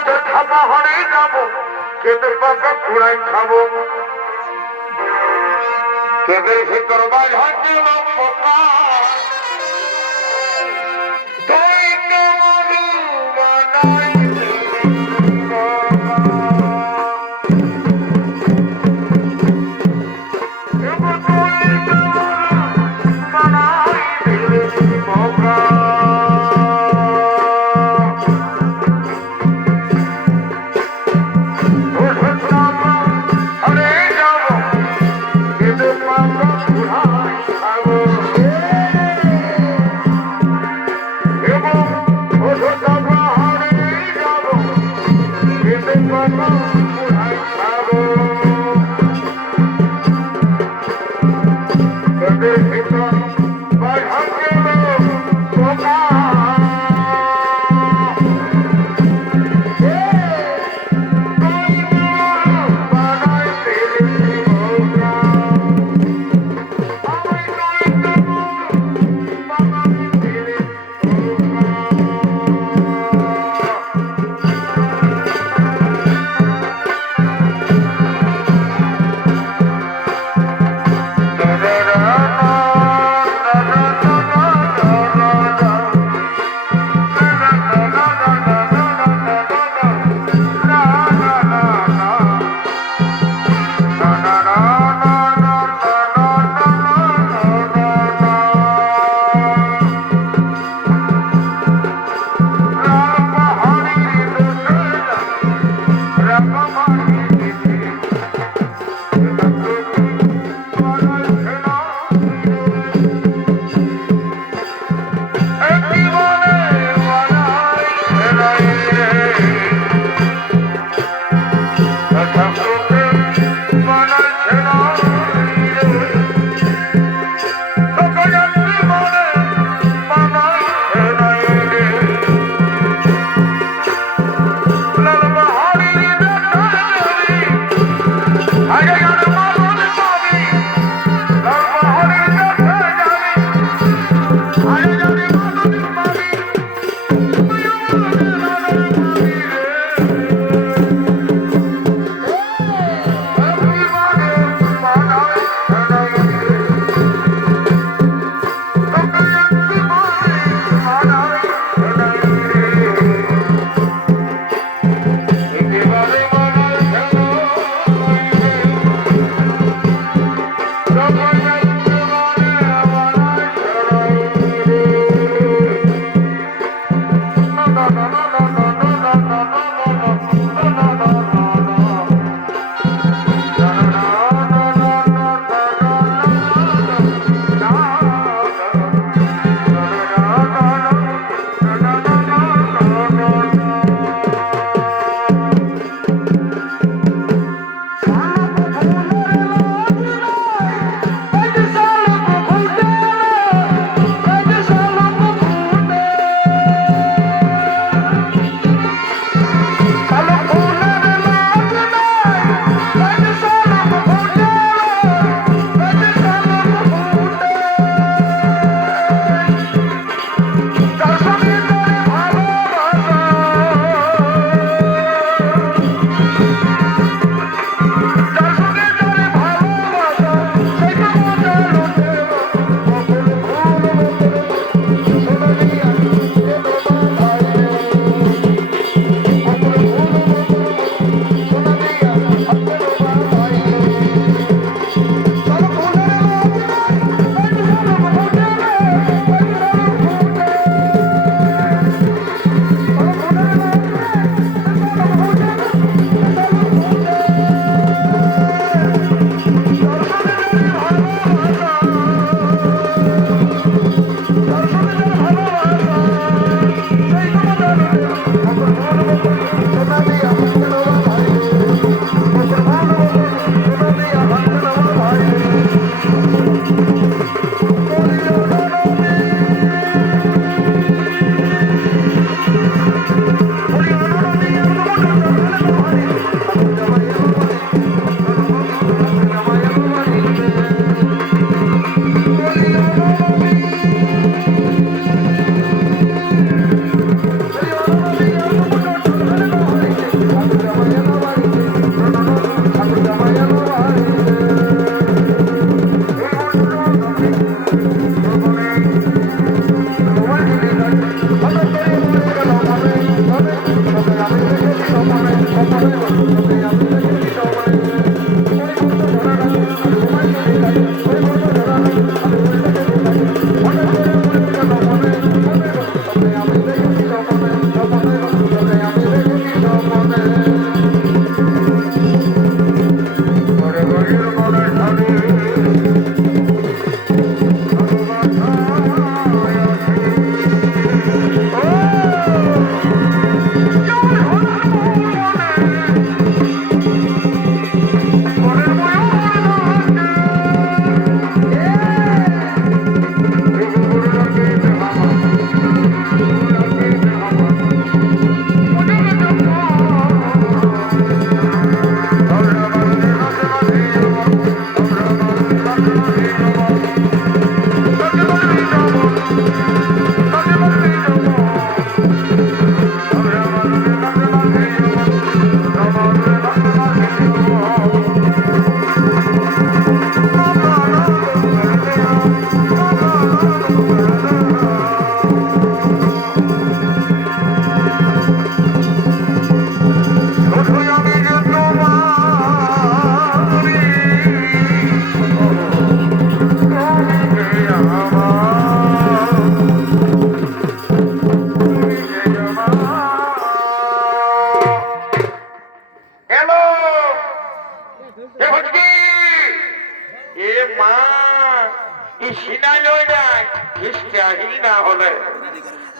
দেখা পাহাড়ে যাব কেঁদে পাকা কুড়াই খাব। কেঁদে ভিতর দিল পোকা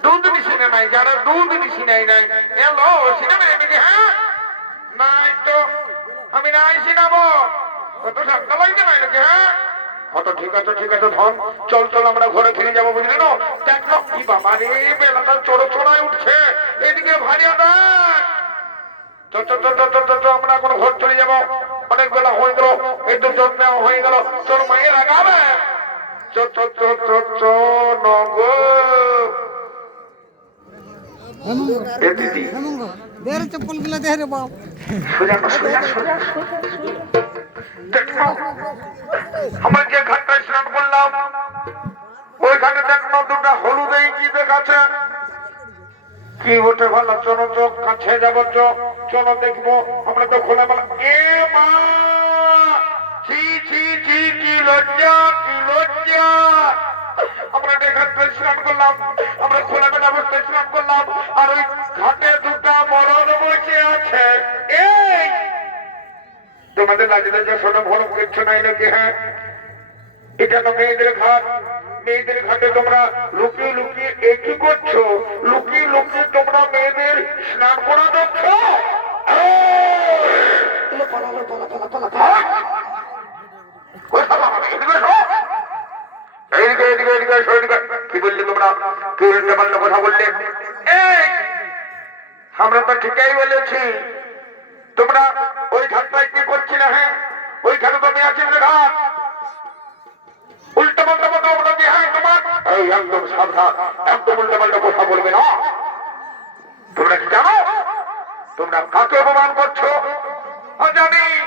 দুধ নিশি না নাই যারা দুধ নিশি নাই এলো সিনেমা নাকি হ্যাঁ নাই তো আমি নাই সিনাবো কত সাতটা লাগবে নাই নাকি হ্যাঁ কত ঠিক আছে ঠিক আছে ধন চল চল আমরা ঘরে ফিরে যাব বুঝলি না দেখ কি বাবা রে বেলাটা চড়ো চড়ায় উঠছে এদিকে তো আমরা এখন ঘর চলে যাব অনেক বেলা হয়ে গেল এই তো জল নেওয়া হয়ে গেল তোর মায়ের আগাবে চ চ চ চ চ নগ এ দিদি বের আমরা যে ঘাটটায় স্নান করলাম, ওইখানে দেখো দুটা হলুদ এই কি দেখাচ্ছে। কি ওঠে ভালো, চলো চোখ কাছে যাব, চোখ, চলো দেখব। আমরা তো খোলা বলা এ মা! ছি ছি ছি, কি লজ্জা কি লজ্জা। আমরা যে স্নান করলাম আমরা খোলা অবস্থায় স্নান করলাম আর ওই ঘাটে দুটা মরদ বসে আছে। এই! তোমাদের লাজে লাজে শোনো ভরম করছ নাই নাকি হ্যাঁ? এটা তো মেয়েদের ঘাট। মেয়েদের ঘাটে তোমরা লুকিয়ে লুকিয়ে একই করছ? লুকিয়ে লুকিয়ে তোমরা মেয়েদের স্নান করা দেখছ এইদিকে এদিকে এদিকে। কি বললে তোমরা? কি উল্টে পাল্টা কথা বললে। আমরা তো ঠিকই বলেছি। তোমরা ওই ঘাটটায় কি করছিলে হ্যাঁ? ওই তো মেয়ে ঘাট হ্যাঁ তোমার? না। কি তোমরা কাকে অপমান করছ? জানি।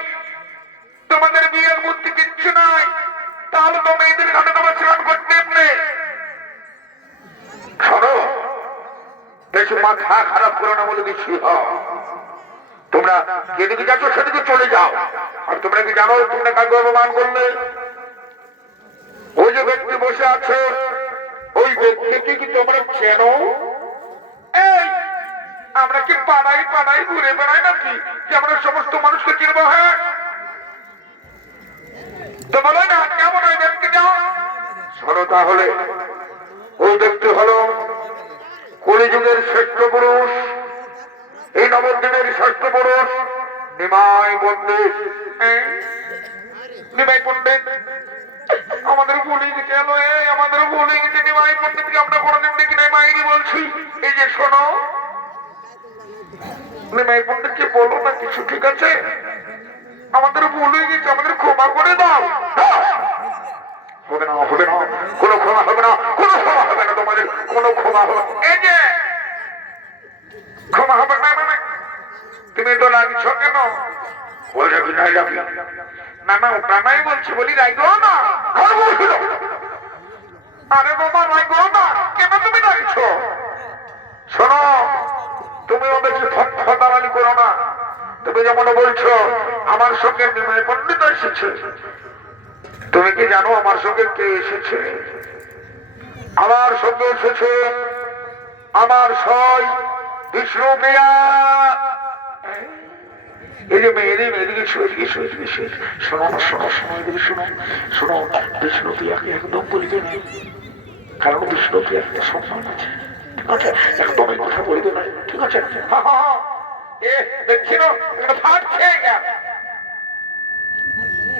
তোমাদের বিয়ের মূর্তি কিচ্ছু নাই। চলে যাও। আর তোমরা কি জানো, তোমরা কাকে অপমান করলে? ওই যে ব্যক্তি বসে আছে, ওই ব্যক্তিকে কি তোমরা চেনো? আমরা কি পাড়াই পাড়াই ঘুরে বেড়াই নাকি? যে আমরা সমস্ত মানুষকে চিনবো হ্যাঁ? তো বলো না, কেমন ওই ব্যক্তিটা? শোনো তাহলে। ওই ব্যক্তি হলো কলিযুগের শ্রেষ্ঠ পুরুষ। এই নবদ্বীপের শ্রেষ্ঠ পুরুষ নিমাই হ্যাঁ? নিমাই পণ্ডিত, আমাদের এলো এই আমাদের ভুলে গেছে নিমাই পণ্ডিতকে আমরা কোনোদিন দেখি নাই, মাইরি বলছি। এই যে শোনো, নিমাই পণ্ডিতকে বলো না, কিছু ঠিক আছে? আমাদের ভুল হয়ে গেছে আমাদের ক্ষমা করে দাও হ্যাঁ? হবে না হবে না কোনো ক্ষমা হবে না কোনো ক্ষমা হবে না তোমাদের কোনো ক্ষমা হবে এই যে ক্ষমা হবে না মানে? তুমি তো লাগছ কেন? ওই রাখি রাখি না না ওটা নাই বলছি বলি রাখো না আরে বাবা রাখো না কেন তুমি রাখছো শোনো তুমি ওদের ফটারালি করো না তুমি যেমন বলছো আমার সঙ্গে নিমাই পণ্ডিত এসেছে। তুমি কি জানো আমার সঙ্গে কে এসেছে? আমার সঙ্গে এসেছে আমার সই বিষ্ণু প্রিয়া শোনো না শোনো শোনো। বিষ্ণু একদম কারণ বিষ্ণু সম্মান আছে। ঠিক আছে? কথা বলিতে ঠিক আছে? হা, হা, হা। এ দেখছি না খেয়ে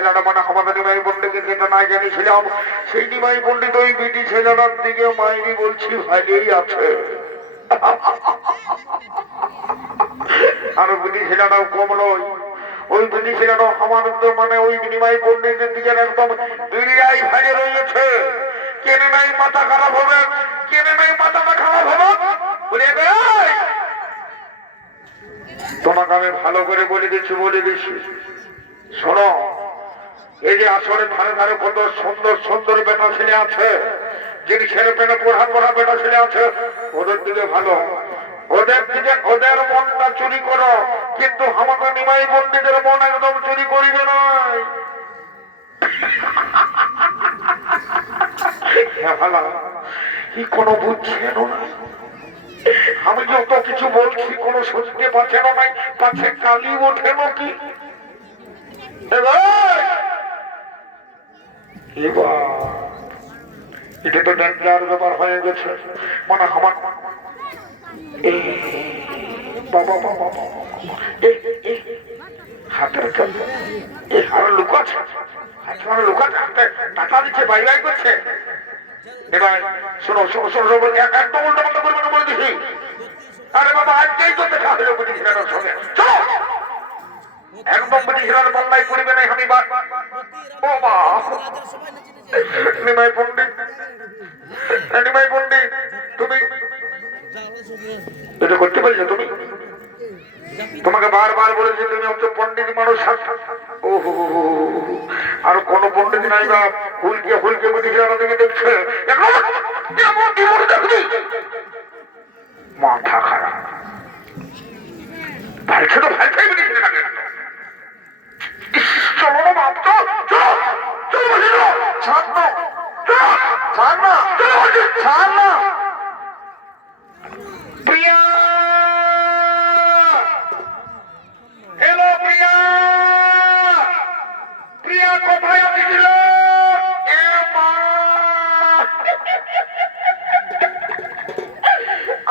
বেটা ছেলেটা মানে আমাদের নিমাই পণ্ডিতকে যেটা না জানিয়েছিলাম, সেই নিমাই পণ্ডিত ওই বিটি ছেলেটার দিকে মাইনি বলছি ভাইলেই আছে। আর বিটি ছেলেটাও কম নয় ওই বুঝেছিলেন আমার তো মানে ওই বিনিময় পণ্ডিতের দিকে একদম বিড়িয়াই ভাগে রয়েছে। কেনে নাই মাথা খারাপ হবে? কেনে নাই মাথাটা খারাপ হবে? বলে তোমাকে আমি ভালো করে বলে দিচ্ছি বলে দিচ্ছি। শোনো এই যে আসলে ধারে ধারে কত সুন্দর সুন্দর বেটা ছেলে আছে। যিনি ছেলে পেলে পড়া পড়া বেটা ছেলে আছে। ওদের দিকে ভালো। ওদের দিকে, ওদের মনটা চুরি করো। কিন্তু আমাদের নিমাই পণ্ডিতের মন একদম চুরি করিবে নয় কি কোনো বুঝছেন আমি যত কিছু বলছি, কোনো শুনতে পাচ্ছে না নাই পাচ্ছে কালি ওঠে নাকি? এবার এটা তো ডেঞ্জার ব্যাপার হয়ে গেছে। মানে আমার হাতের টাকা দিচ্ছে বাই বাই করছে এবার শোনো শোনো শোনো একদম উল্টো পাল্টা করবে না বলে দিছি। আরে বাবা আজকেই তো দেখা হলো বুঝি চলো। একদম বুঝি হিরার পাল্লাই করবে না ও মা নিমাই তুমি তোমাকে বারবার বলেছি তুমি হচ্ছে পণ্ডিত মানুষ ও। আর কোন পণ্ডিত নাই বা হুলকে হুলকে দেখছে মাথা খারাপ ভাইছে তো ভাই খাই বেরিয়েছে না কেন চলো না বাপ তো ছাড় না ছাড় না ছাড় না। প্রিয়া! হ্যালো প্রিয়া! প্রিয়া, কোথায় আছিস এ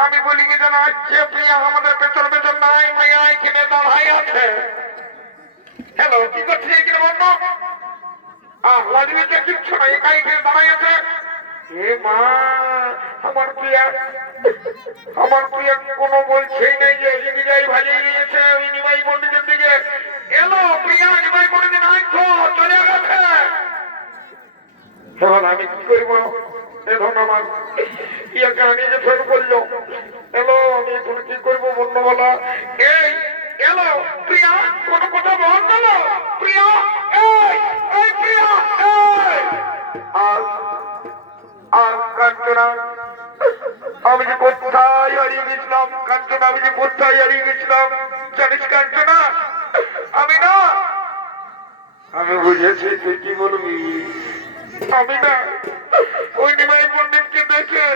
আমি বলি কি আজকে প্রিয়া আমাদের পেছন পেছন নাই মাইয়া এখানে দাঁড়াই আছে। হ্যালো কি করছিস এখানে বন্ধ। আহ লাজমিকে কিচ্ছু নাই একা এখানে দাঁড়াই আমি কি করব? এখন আমার। ইয়াকে আনিয়ে ফের করল। এলো, আমি এখন কি করব বন্ধুবালা এই এলো প্রিয়া, কোনো কথা বল না। প্রিয়া আর কাঞ্চনা, আমি যে কোথায় হারিয়ে গেছিলাম? কাঞ্চনা, আমি যে কোথায় হারিয়ে গেছিলাম? জানিস কাঞ্চনা, আমি না, আমি বুঝেছি তুই কি বলবি। আমি না ওই নিমাই পণ্ডিতকে দেখে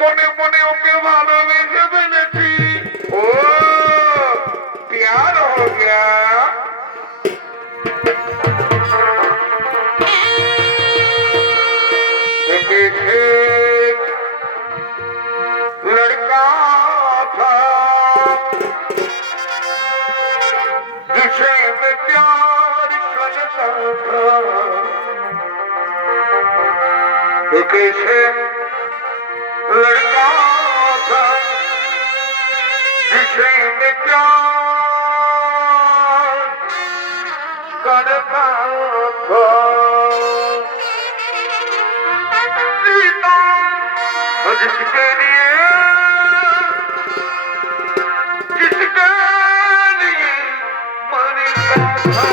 মনে कैसे लड़का था विषय में प्यार करता था जीता जिसके लिए जिसके लिए मन करता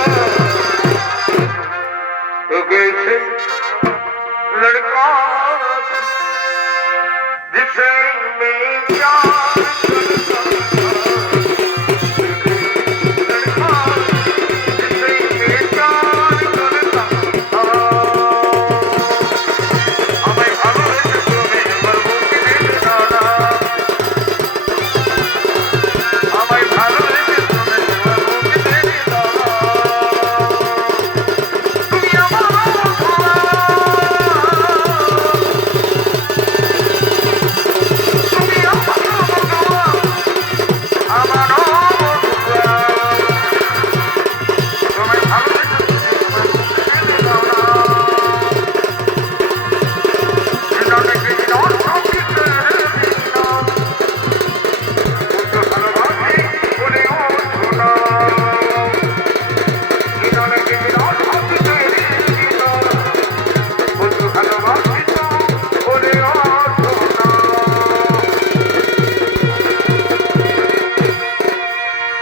तो कैसे